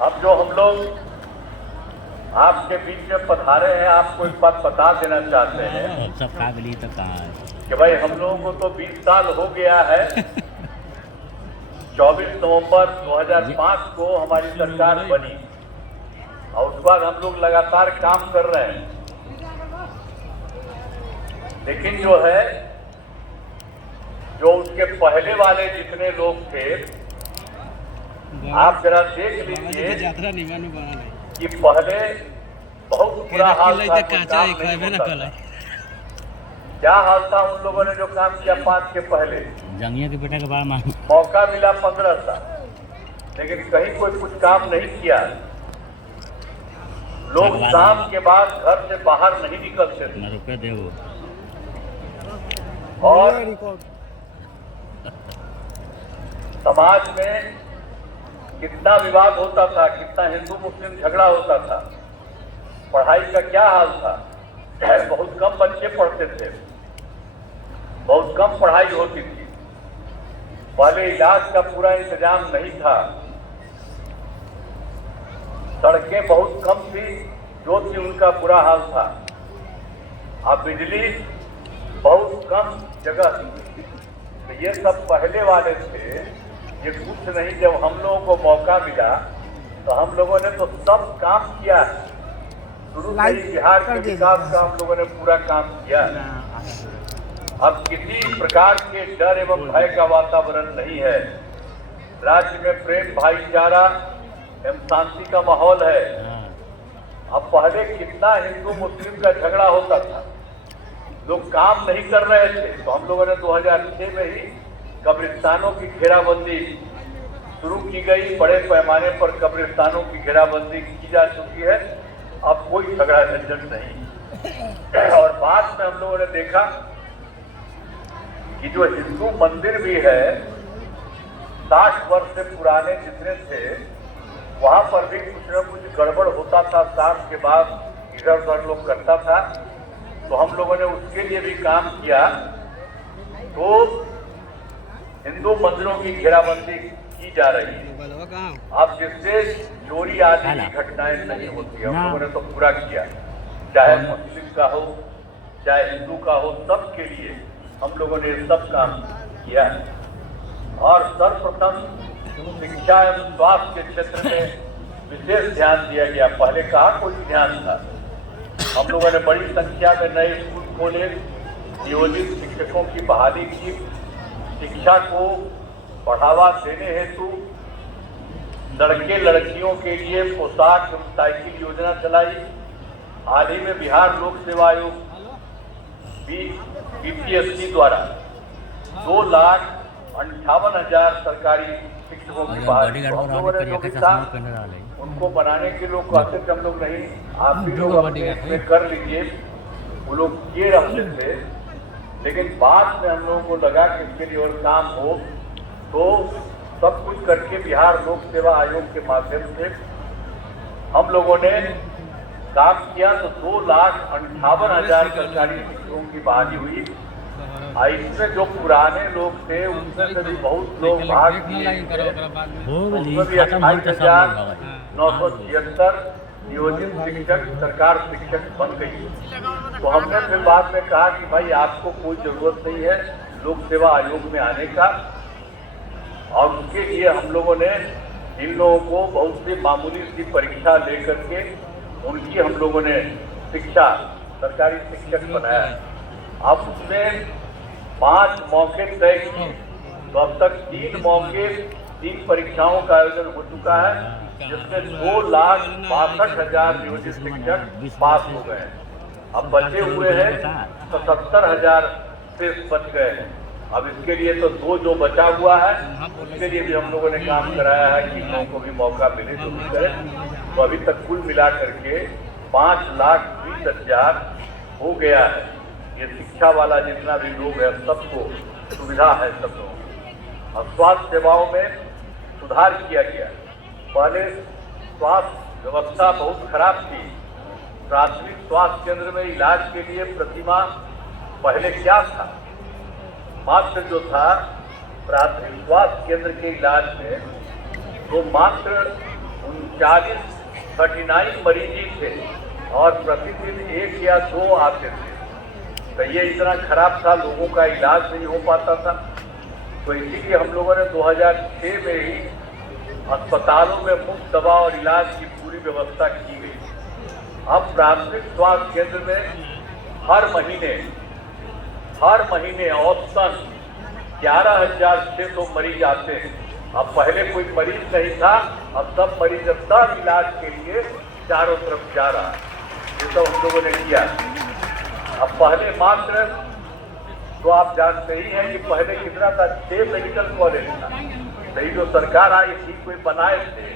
अब जो हम लोग आपके बीच में पधारे हैं, आपको एक बात बता देना चाहते हैं सब काबिल तो कहाँ है कि भाई हम लोगों को तो 20 साल हो गया है। 24 नवंबर 2005 को हमारी सरकार बनी और उसके बाद हम लोग लगातार काम कर रहे हैं। लेकिन जो है, जो उसके पहले वाले जितने लोग थे, आप जरा देख लीजिए कि पहले बहुत बुरा हाल था, क्या हाल था उन लोगों ने जो काम किया 5 के पहले। जंगिया के बेटा के बारे में मौका मिला 15 साल, लेकिन कहीं कोई कुछ काम नहीं किया। लोग शाम के बाद घर से बाहर नहीं निकलते थे रुपये दे वो। और समाज में कितना विवाद होता था, कितना हिंदू मुस्लिम झगड़ा होता था। पढ़ाई का क्या हाल था, बहुत कम बच्चे पढ़ते थे, बहुत कम पढ़ाई होती थी। पहले इलाज का पूरा इंतजाम नहीं था, सड़कें बहुत कम थी, जो थी उनका बुरा हाल था। अब बिजली बहुत कम जगह थी। तो ये सब पहले वाले थे, ये कुछ नहीं। जब हम लोगों को मौका मिला तो हम लोगों ने तो सब काम किया है। शुरू से ही बिहार के विकास का हम लोगों ने पूरा काम किया है। अब किसी प्रकार के डर एवं भय का वातावरण नहीं है। राज्य में प्रेम, भाईचारा एवं शांति का माहौल है। अब पहले कितना हिंदू मुस्लिम का झगड़ा होता था, लोग काम नहीं कर रहे थे, तो हम लोगों ने 2006 में ही कब्रिस्तानों की घेराबंदी शुरू की गई। बड़े पैमाने पर कब्रिस्तानों की घेराबंदी की जा चुकी है। अब कोई झगड़ा झंझट नहीं। और बाद में हम लोगों ने देखा कि जो हिंदू मंदिर भी है, 60 वर्ष से पुराने जितने थे, वहां पर भी कुछ न कुछ गड़बड़ होता था। शाम के बाद इधर उधर लोग करता था, तो हम लोगों ने उसके लिए भी काम किया। तो हिंदू मंदिरों की घेराबंदी की जा रही है। अब जिससे चोरी आदि की घटनाएं नहीं होती, हम लोगों ने तो पूरा किया। चाहे मुस्लिम का हो, चाहे हिंदू का हो, सबके लिए हम लोगों ने सब काम किया। और सर्वप्रथम शिक्षा एवं स्वास्थ्य के क्षेत्र में विशेष ध्यान दिया गया। पहले कहाँ कोई ध्यान था। हम लोगों ने बड़ी संख्या में नए स्कूल खोले, नियोजित शिक्षकों की बहाली की, शिक्षा को बढ़ावा देने हेतु लड़के लड़कियों के लिए पोशाक एवं साइकिल योजना चलाई। हाल ही में बिहार लोक सेवा आयोग BPSC द्वारा 2,58,000 सरकारी शिक्षकों की बहाली उनको बनाने के लोग कहते थे, हम लोग नहीं, आप भी लोग अपने कर लीजिए। वो लोग किए रहते थे, लेकिन बाद में हम लोगों को लगा कि इसके लिए और काम हो, तो सब कुछ करके बिहार लोक सेवा आयोग के माध्यम से हम लोगों ने काम किया। तो 2,58,000 सरकारी शिक्षकों की बहाली हुई। इसमें जो पुराने लोग थे, उनमें से भी बहुत लोग भाग लिए। उसमें भी 28,976 नियोजित शिक्षक, सरकार शिक्षक बन गई। तो हमने फिर बाद में कहा कि भाई आपको कोई जरूरत नहीं है लोक सेवा आयोग में आने का। और उसके लिए हम लोगों ने इन लोगों को बहुत सी मामूली सी परीक्षा लेकर के उनकी हम लोगों ने शिक्षा, सरकारी शिक्षक बनाया। अब उसमें 5 मौके तय किए, तो अब तक 3 मौके, 3 परीक्षाओं का आयोजन हो चुका है, जिसमें 2,62,000 नियोजित शिक्षक पास हो गए हैं। अब बचे हुए हैं 77,000 शेष बच गए हैं। अब इसके लिए तो 2 जो बचा हुआ है, उसके लिए भी हम लोगों ने काम कराया है कि लोगों को भी मौका मिले तो भी करें। तो अभी तक कुल मिला करके 5,20,000 हो गया है। ये शिक्षा वाला जितना भी लोग है, सबको सुविधा है सब लोगों। और स्वास्थ्य सेवाओं में सुधार किया गया। पहले स्वास्थ्य व्यवस्था बहुत खराब थी। प्राथमिक स्वास्थ्य केंद्र में इलाज के लिए प्रतिमाह पहले क्या था, मात्र जो था प्राथमिक स्वास्थ्य केंद्र के इलाज में, तो मात्र 39 मरीज ही थे और प्रतिदिन 1 या 2 आते थे। तो ये इतना खराब था, लोगों का इलाज नहीं हो पाता था। तो इसीलिए हम लोगों ने 2006 में ही अस्पतालों में मुफ्त दवा और इलाज की पूरी व्यवस्था की गई। अब प्राथमिक स्वास्थ्य केंद्र में हर महीने औसतन 11,600 मरीज आते हैं। अब पहले कोई मरीज नहीं था, अब सब मरीज सब इलाज के लिए चारों तरफ जा रहा है। ये तो हम लोगों ने किया। अब पहले मात्र, तो आप जानते ही हैं कि पहले कितना था, 6 मेडिकल कॉलेज था। सही जो सरकार आई थी, कोई बनाए थे,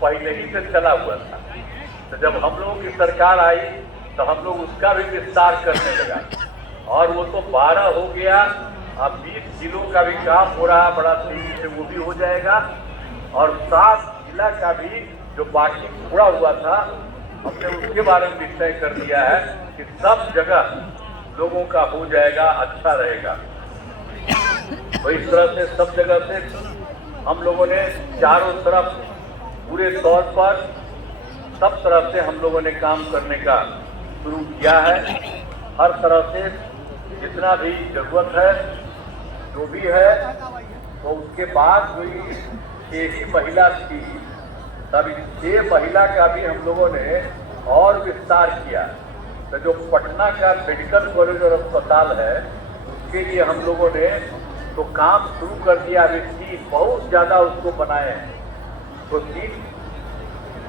पहले ही से चला हुआ था। तो जब हम लोगों की सरकार आई तो हम लोग उसका भी विस्तार करने लगा और वो तो 12 हो गया। अब 20 जिलों का भी काम हो रहा है, बड़ा तेजी से वो भी हो जाएगा। और 7 जिला का भी जो बाकी पूरा हुआ था, हमने उसके बारे में भी तय कर दिया है कि सब जगह लोगों का हो जाएगा, अच्छा रहेगा। तो इस तरह से सब जगह से हम लोगों ने चारों तरफ पूरे तौर पर सब तरह से हम लोगों ने काम करने का शुरू किया है। हर तरह से जितना भी जरूरत है, जो भी है। तो उसके बाद जो 6 ही महिला थी, तब 6 महिला का भी हम लोगों ने और विस्तार किया। तो जो पटना का मेडिकल कॉलेज और अस्पताल है, उसके लिए हम लोगों ने तो काम शुरू कर दिया। अभी 3 बहुत ज़्यादा उसको बनाए हैं, तो 3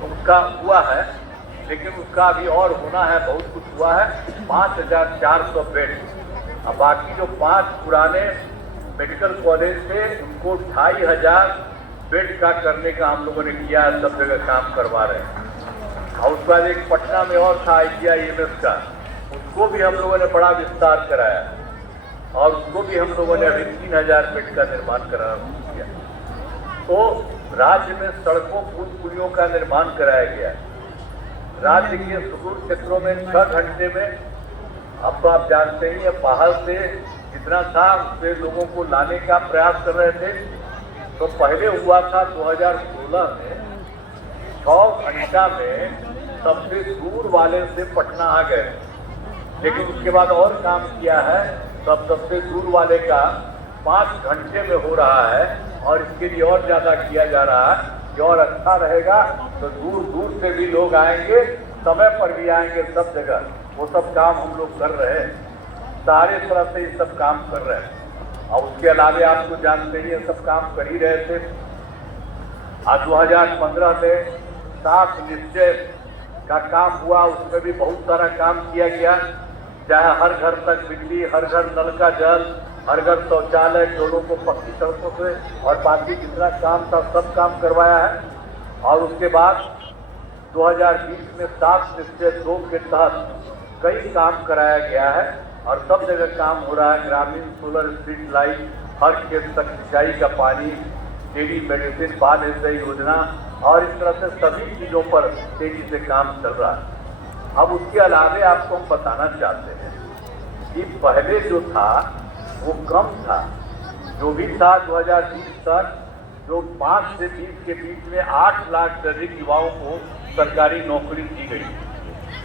उसका हुआ है, लेकिन उसका अभी और होना है, बहुत कुछ हुआ है। 5,400 बेड। अब बाकी जो 5 पुराने मेडिकल कॉलेज थे, उनको 2,500 बेड का करने का हम लोगों ने किया, सब जगह काम करवा रहे हैं। और उसके बाद एक पटना में और था IGIMS का, उसको भी हम लोगों ने बड़ा विस्तार कराया और उसको भी हम लोगों ने अभी 3,000 बेड का निर्माण कराना किया। तो राज्य में सड़कों, पुल पुलियों का निर्माण कराया गया। राज्य के सुदूर क्षेत्रों में 6 घंटे में, अब तो आप जानते ही हैं, बाहर से जितना था उससे लोगों को लाने का प्रयास कर रहे थे। तो पहले हुआ था 2016 में 6 घंटा में सबसे दूर वाले से पटना आ गए, लेकिन उसके बाद और काम किया है, तब सबसे दूर वाले का 5 घंटे में हो रहा है। और इसके लिए और ज़्यादा किया जा रहा है कि और अच्छा रहेगा, तो दूर दूर से भी लोग आएंगे, समय पर भी आएंगे, सब जगह वो सब काम हम लोग कर रहे हैं। सारे तरह से ये सब काम कर रहे हैं। और उसके अलावे आप तो जानते ही ये सब काम कर ही रहे थे। आज 2015 में 7 निश्चय का काम हुआ, उसमें भी बहुत सारा काम किया गया। चाहे हर घर तक बिजली, हर घर नल का जल, हर घर शौचालय, दोनों को पक्की सड़कों से, और बाकी जितना काम था सब काम करवाया है। और उसके बाद 2020 में 7 निश्चय 2 के तहत कई काम कराया गया है और सब जगह काम हो रहा है। ग्रामीण सोलर स्ट्रीट लाइट, हर खेत तक सिंचाई का पानी, टेली मेडिसिन, बाल हृदय योजना, और इस तरह से सभी चीज़ों पर तेजी से काम चल रहा है। अब उसके अलावे आपको हम बताना चाहते हैं कि पहले जो था वो कम था। जो भी था 2020 तक, जो 5 से 20 के बीच में 8 लाख से अधिक युवाओं को सरकारी नौकरी दी गई।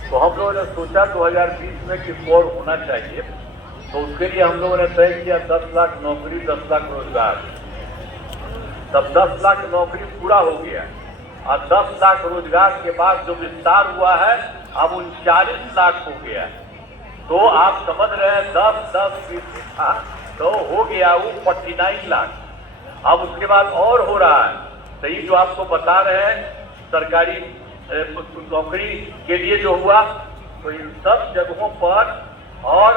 तो हम लोगों ने सोचा 2020 में किस और होना चाहिए, तो उसके लिए हम लोगों ने तय किया 10 लाख नौकरी, 10 लाख रोजगार। तब 10 लाख नौकरी पूरा हो गया और 10 लाख रोजगार के बाद जो विस्तार हुआ है, अब 39 लाख हो गया। तो आप समझ रहे हैं 10-10 था, तो हो गया वो 49 लाख। अब उसके बाद और हो रहा है। सही जो आपको बता रहे हैं सरकारी नौकरी के लिए जो हुआ, तो इन सब जगहों पर और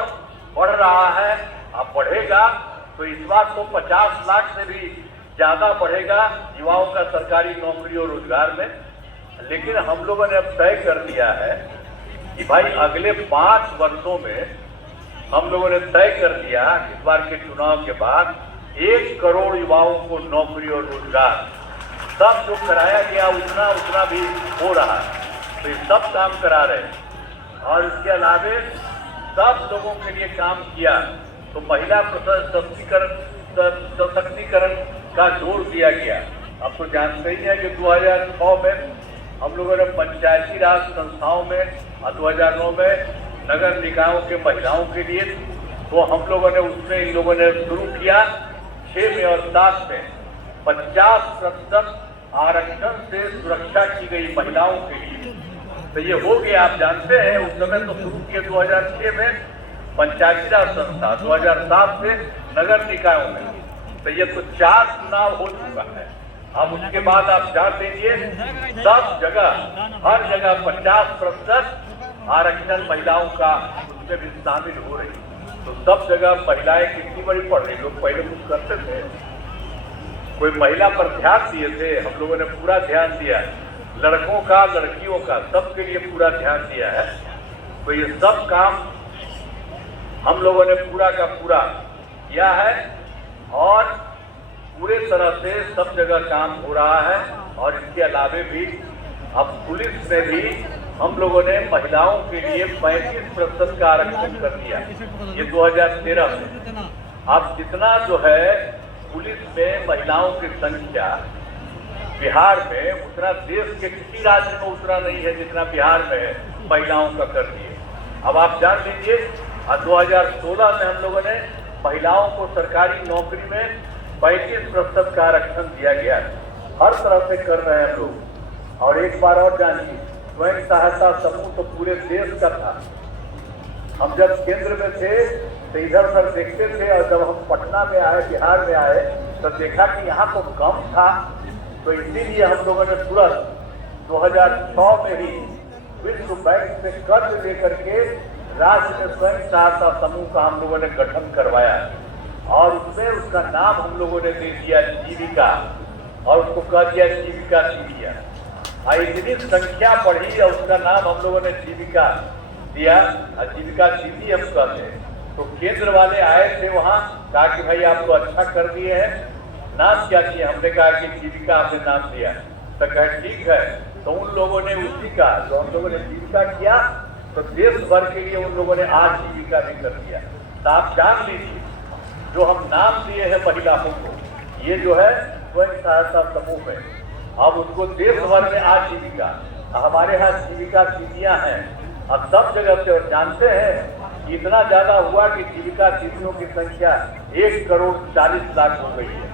बढ़ रहा है। अब बढ़ेगा तो इस बार तो 50 लाख से भी ज़्यादा बढ़ेगा युवाओं का सरकारी नौकरी और रोजगार में। लेकिन हम लोगों ने अब तय कर दिया है कि भाई अगले 5 वर्षों में हम लोगों ने तय कर दिया इस बार के चुनाव के बाद 1 करोड़ युवाओं को नौकरी और रोजगार, सब जो कराया गया उतना भी हो रहा है। तो ये सब काम करा रहे हैं। और इसके अलावे सब लोगों के लिए काम किया। तो महिला सशक्तिकरण का जोर दिया गया। आप तो जानते ही हैं कि 2006 में हम लोगों ने पंचायती राज संस्थाओं में और 2009 में नगर निकायों के महिलाओं के लिए तो हम लोगों ने उसमें इन लोगों ने शुरू किया 6 में और 7 में 50% आरक्षण से सुरक्षा की गई महिलाओं के लिए। तो ये हो गया, आप जानते हैं उस समय तो शुरू किए 2006 में पंचायती राज संस्था, 2007 से नगर निकायों में। तो ये तो 4 चुनाव हो चुका है। अब उसके बाद आप जान लीजिए सब जगह हर जगह 50% आरक्षण महिलाओं का उसमें भी शामिल हो रही। तो सब जगह महिलाएं कितनी बड़ी पड़ रही। लोग पहले कुछ करते थे, कोई महिला पर ध्यान दिए थे, हम लोगों ने पूरा ध्यान दिया, लड़कों का लड़कियों का सबके लिए पूरा ध्यान दिया है। तो ये सब काम हम लोगों ने पूरा का पूरा किया है और पूरे तरह से सब जगह काम हो रहा है। और इसके अलावे भी अब पुलिस में भी हम लोगों ने महिलाओं के लिए 35% का आरक्षण कर दिया, ये 2013 में। अब जितना जो है पुलिस में महिलाओं की संख्या बिहार में उतना देश के किसी राज्य में उतना नहीं है जितना बिहार में है, महिलाओं का कर दिए। अब आप जान लीजिए 2016 में हम लोगों ने महिलाओं को सरकारी नौकरी में 35% का आरक्षण दिया गया है। हर तरह से कर रहे हैं लोग। और एक बार और जानिए, स्वयं सहायता समूह तो पूरे देश का था। हम जब केंद्र में थे तो इधर उधर देखते थे और जब हम पटना में आए, बिहार में आए, तो देखा कि यहाँ तो कम था। तो इसीलिए हम लोगों ने तुरंत 2006 में ही विश्व बैंक से कर्ज लेकर के राज्य में स्वयं सहायता समूह का हम लोगों ने गठन करवाया और उसमें उसका नाम हम लोगों ने दे दिया जीविका और उसको कह दिया जीविका दीदिया। इतनी संख्या बढ़ी और उसका नाम हम लोगों ने जीविका दिया और जीविका दीदी हम कहते हैं। तो केंद्र वाले आए थे वहाँ, कहा कि भाई आप तो अच्छा कर दिए हैं, नाम क्या किया? हमने कहा कि जीविका आपने नाम दिया। तो कहे ठीक है। तो उन लोगों ने उसी का जो हम लोगों ने जीविका किया तो देश भर के लिए उन लोगों ने आजीविका भी कर दिया। तो आप जान लीजिए जो हम नाम दिए हैं महिलाओं को, ये जो है स्वयं सहायता समूह में, अब उसको देश भर में आजीविका, हमारे यहाँ जीविका दीदियाँ हैं अब सब जगह से। और जानते हैं इतना ज्यादा हुआ कि जीविका दीदियों की संख्या 1,40,00,000 हो गई है।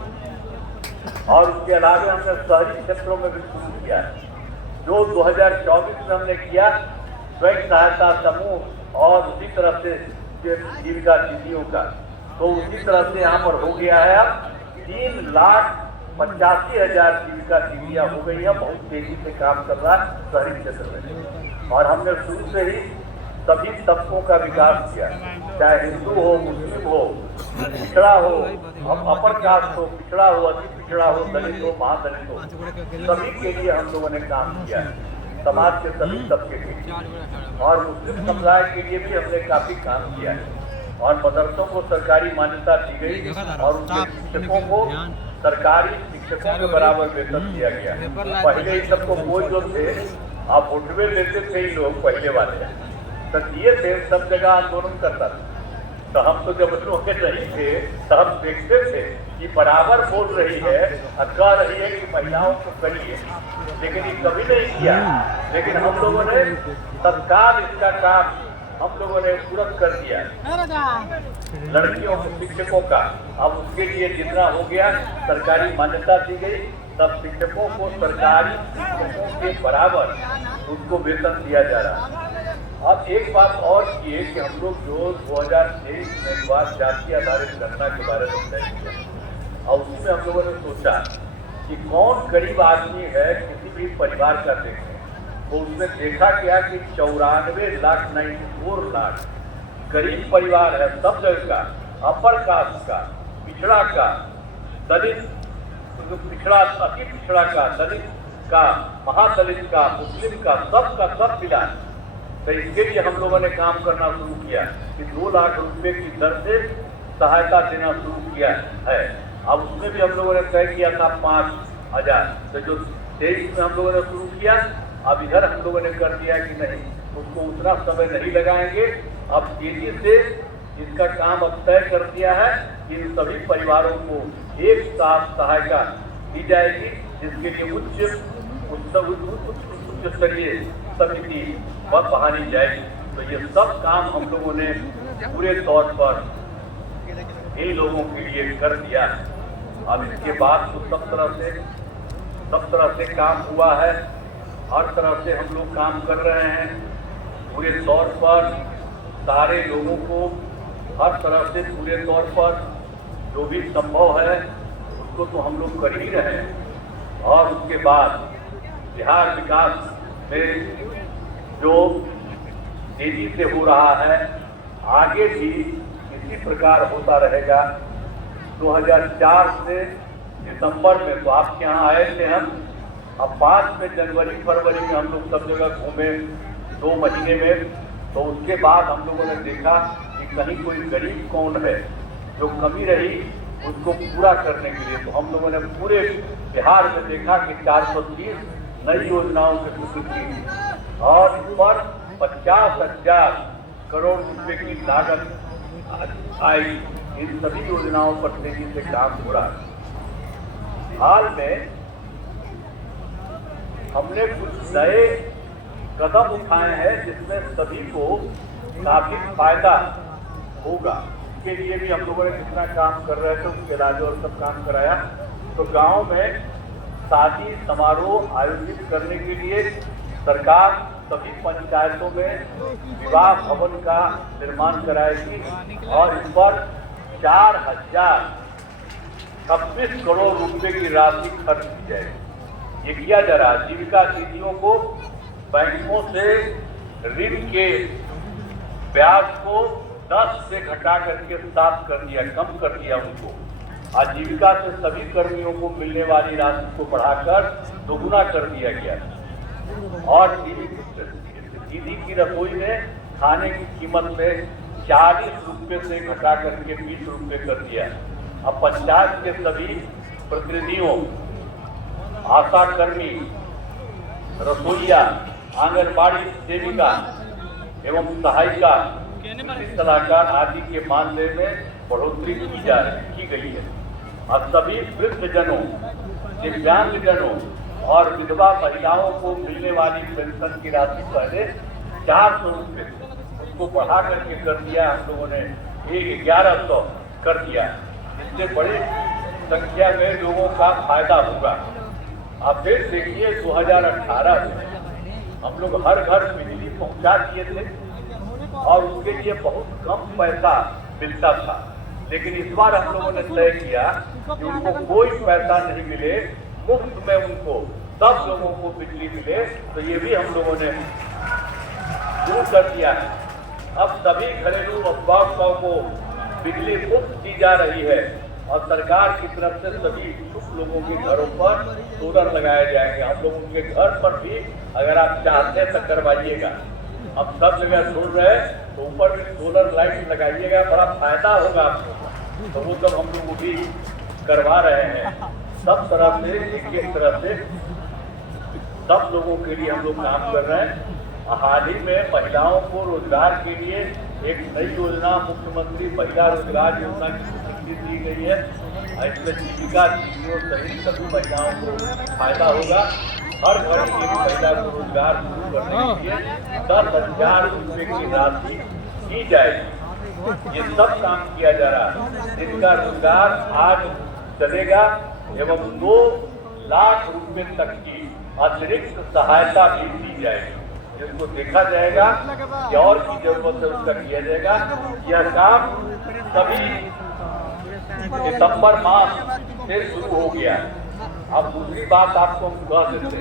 और उसके अलावा हमने शहरी क्षेत्रों में भी शुरू किया है, जो 2024 में हमने किया स्वयं सहायता समूह और उसी तरह से जीविका दीदियों का। तो उसी तरह से यहाँ पर हो गया है अब 3,85,000 जीविका दीदियाँ हो गई है। बहुत तेजी से काम कर रहा है शहरी क्षेत्र में। और हमने शुरू से ही सभी तबकों का विकास किया, चाहे हिंदू हो, मुस्लिम हो, पिछड़ा हो, अपर कास्ट हो, पिछड़ा हो, अति पिछड़ा हो, दलित हो, महादलित हो, सभी के लिए हम लोगों ने काम किया है, समाज के सभी तबके के लिए। और मुस्लिम समुदाय के लिए भी हमने काफी काम किया है। और मदरसों को सरकारी मान्यता दी गई और उनके शिक्षकों को सरकारी शिक्षकों के बराबर वेतन दिया गया। पहले ही सबको कोई जो थे आप उठवे लेते थे ही लोग पहले वाले तो दिए थे, सब जगह आंदोलन करता था। तो हम तो जब लोग नहीं थे तो हम देखते थे कि बराबर बोल रही है और कह रही है कि महिलाओं को करिए, लेकिन ये कभी नहीं किया। लेकिन हम लोगों ने तत्काल इसका काम हम लोगों ने तुरंत कर दिया लड़कियों के शिक्षकों का। अब उसके लिए जितना हो गया सरकारी मान्यता दी गई, तब शिक्षकों को सरकारी शिक्षकों के बराबर उसको वेतन दिया जा रहा है। अब एक बात और किए कि हम लोग जो 2023 में एक बार जाति आधारित गणना के बारे में तय किया और उसमें हम लोगों ने सोचा कि कौन गरीब आदमी है किसी भी परिवार का देखें, तो उसमें देखा गया कि 94 लाख गरीब परिवार है सब जगह का, अपर कास्ट का, पिछड़ा का, दलित पिछड़ा, अति पिछड़ा का, दलित का, महादलित का, मुस्लिम का, सब मिला। तो इसके लिए हम लोगों ने काम करना शुरू किया कि 2 लाख रुपए की दर से सहायता देना शुरू किया है। अब उसमें भी हम लोगों ने तय किया था 5,000। तो जो 23 में हम लोगों ने शुरू किया, अब इधर हम लोगों ने कर दिया कि नहीं, उसको उतना समय नहीं लगाएंगे, अब तेजी से इसका काम अब तय कर दिया है कि इन सभी परिवारों को एक साथ सहायता दी जाएगी। जिसके लिए उच्च स्तरीय समिति बहाली जाएगी। तो ये सब काम हम लोगों ने पूरे तौर पर इन लोगों के लिए कर दिया। अब इसके बाद तो सब तरह से काम हुआ है, हर तरह से हम लोग काम कर रहे हैं। पूरे तौर पर सारे लोगों को हर तरह से पूरे तौर पर जो भी संभव है उसको तो हम लोग कर ही रहे हैं। और उसके बाद बिहार विकास में जो तेजी से हो रहा है, आगे भी इसी प्रकार होता रहेगा। 2004 से दिसंबर में तो आपके यहाँ आए थे हम, अब 5 में जनवरी फरवरी में हम लोग सब जगह घूमे 2 महीने में। तो उसके बाद हम लोगों ने देखा कि कहीं कोई गरीब कौन है, जो कमी रही उसको पूरा करने के लिए। तो हम लोगों ने पूरे बिहार में देखा कि 430 नई योजनाओं की स्वीकृति और इस पर 50,000 करोड़ रुपए की लागत आई। इन सभी योजनाओं पर तेजी से काम हो रहा है। हाल में हमने कुछ नए कदम उठाए हैं जिसमें सभी को काफी फायदा होगा। इसके लिए भी हम लोगों ने कितना काम कर रहे थे, उसके इलाज और सब काम कराया। तो गांव में शादी समारोह आयोजित करने के लिए सरकार सभी पंचायतों में विवाह भवन का निर्माण कराएगी और इस पर 4,026 करोड़ रुपए की राशि खर्च की जाएगी। ये किया जा रहा है। जीविका दीदियों को बैंकों से ऋण के ब्याज को 10 से घटा करके 7 कर दिया, कम कर दिया उनको। आजीविका से सभी कर्मियों को मिलने वाली राशि को बढ़ाकर दोगुना कर दिया गया। और दीदी की रसोई में खाने की कीमत में 40 रुपये से घटा करके 20 रुपये कर दिया। अब पंचायत के सभी प्रतिनिधियों, आशा कर्मी, रसोईया, आंगनबाड़ी सेविका एवं सहायिका, सलाहकार आदि के मानदेय में बढ़ोतरी की गई है। अब सभी वृद्धजनों, दिव्यांगजनों और विधवा महिलाओं को मिलने वाली पेंशन की राशि पहले 400 रुपये उसको बढ़ा करके कर दिया हम लोगों ने, 1100 कर दिया। इससे बड़ी संख्या में लोगों का फायदा होगा। आप फिर देखिए 2018 में हम लोग हर घर बिजली पहुंचा दिए थे और उसके लिए बहुत कम पैसा मिलता था, लेकिन इस बार हम लोगों ने तय किया कि उनको कोई पैसा नहीं मिले, मुफ्त में उनको सब लोगों को बिजली मिले। तो ये भी हम लोगों ने शुरू कर दिया है। अब सभी घरेलू उपभोक्ताओं को बिजली मुफ्त दी जा रही है और सरकार की तरफ से सभी इच्छुक लोगों के घरों पर सोलर लगाए जाएंगे। हम लोग उनके घर पर भी अगर आप चाहते हैं तो करवाइएगा। अब सब जगह छोड़ रहे हैं तो ऊपर भी सोलर लाइट लगाइएगा, बड़ा फायदा होगा आपको। तो वो सब हम लोग भी करवा रहे हैं। सब तरह से एक तरह से सब लोगों के लिए हम लोग काम कर रहे हैं। हाल ही में महिलाओं को रोजगार के लिए एक नई योजना मुख्यमंत्री महिला रोजगार योजना की स्वीकृति दी गई है। इसमें जीविका दीदियों सहित सभी महिलाओं को फायदा होगा। हर घर की एक महिला को रोजगार शुरू करने के लिए 10,000 रुपये की राशि दी जाएगी। ये सब काम किया जा रहा है। जिनका रोजगार आज चलेगा एवं 2 लाख रुपए तक की अतिरिक्त सहायता भी दी जाएगी, जिसको देखा जाएगा कि और की जरूरत है उसका किया जाएगा। यह काम सभी सितंबर माह से शुरू हो गया। अब दूसरी बात आपको हम कह देते हैं।